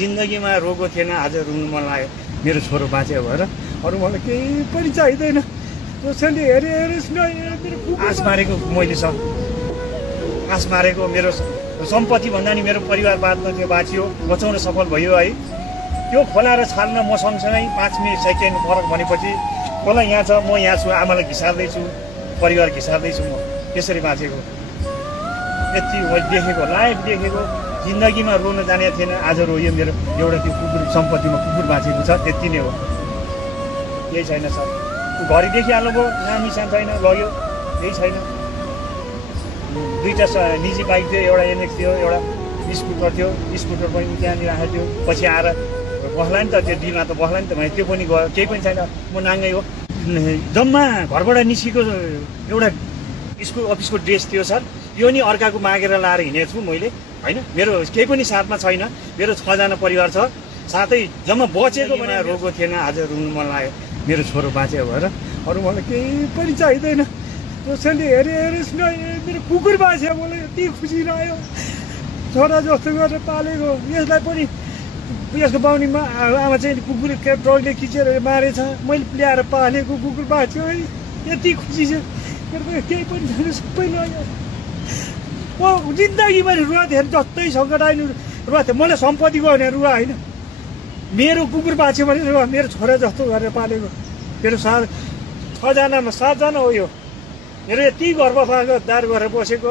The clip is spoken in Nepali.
जिन्दगीमा रोगो थिएन, आज रुनु मन लाग्यो मेरो छोरो बाँच्यो भएर। अरू मलाई केही पनि चाहिँदैन। कसैले हेरेस् न, आश मारेको मैले आश मारेको मेरो सम्पत्ति भन्दा नि मेरो परिवार बाँच्न त्यो बाँचियो, बचाउन सफल भयो है। त्यो खोलाएर छाड्न म सँगसँगै 5 मिनट सेकेन्ड फरक भनेपछि खोला यहाँ छ, म यहाँ छु, आमालाई घिसार्दैछु, परिवार घिसार्दैछु, म त्यसरी बाँचेको। यति मैले देखेको, लाइभ देखेको। जिन्दगीमा रोन जाने थिएन, आज रोयो मेरो एउटा त्यो कुकुर सम्पत्तिमा कुकुर बाँचेको छ, त्यति नै हो। केही छैन सर। घरि देखिहाल्नु भयो, नानी सानो छैन, लग्यो, केही छैन। 2टा निजी बाइक थियो, एउटा एनएक्स थियो, एउटा स्कुटर थियो, स्कुटर पनि त्यहाँनिर राखेको थियो। पछि आएर बस्ला नि त, त्यो डिलमा त बस्ला नि त, भने त्यो पनि गयो, केही पनि छैन, म नाङ्गै हो। जम्मा घरबाट निस्केको एउटा स्कुल अफिसको ड्रेस थियो सर, यो नि अर्काको मागेर लाएर हिँडेको छु मैले होइन। मेरो केही पनि साथमा छैन, मेरो 6 जना परिवार छ, साथै जम्मा बचेको पनि रोगो थिएन, आज रुनु मन लाग्यो मेरो छोरो बाँच्यो भएर। अरू मलाई केही पनि चाहिँदैन। कसैले हेरेस् न, मेरो कुकुर बाँच्यो, मलाई यति खुसी लाग्यो। छोरा जस्तो गरेर पालेको, यसलाई पनि यसको बाहुनीमा आमा चाहिँ कुकुर ट्रकले खिचेर मारेछ, मैले ल्याएर पालेको कुकुर बाँच्यो है, यति खुसी छ। मेरो केही पनि छैन, सबै लग्यो। म जिन्दगीमा रुवा थिएँ, जस्तै सङ्कट आयो रुवा थिएँ। मलाई सम्पत्ति गयो भने रुवा होइन, मेरो कुकुर बाँच्यो भने रुवा। मेरो छोरा जस्तो गरेर पालेको, मेरो 6 जनामा 7 जना हो यो। मेरो यति गर्व गरेर बसेको।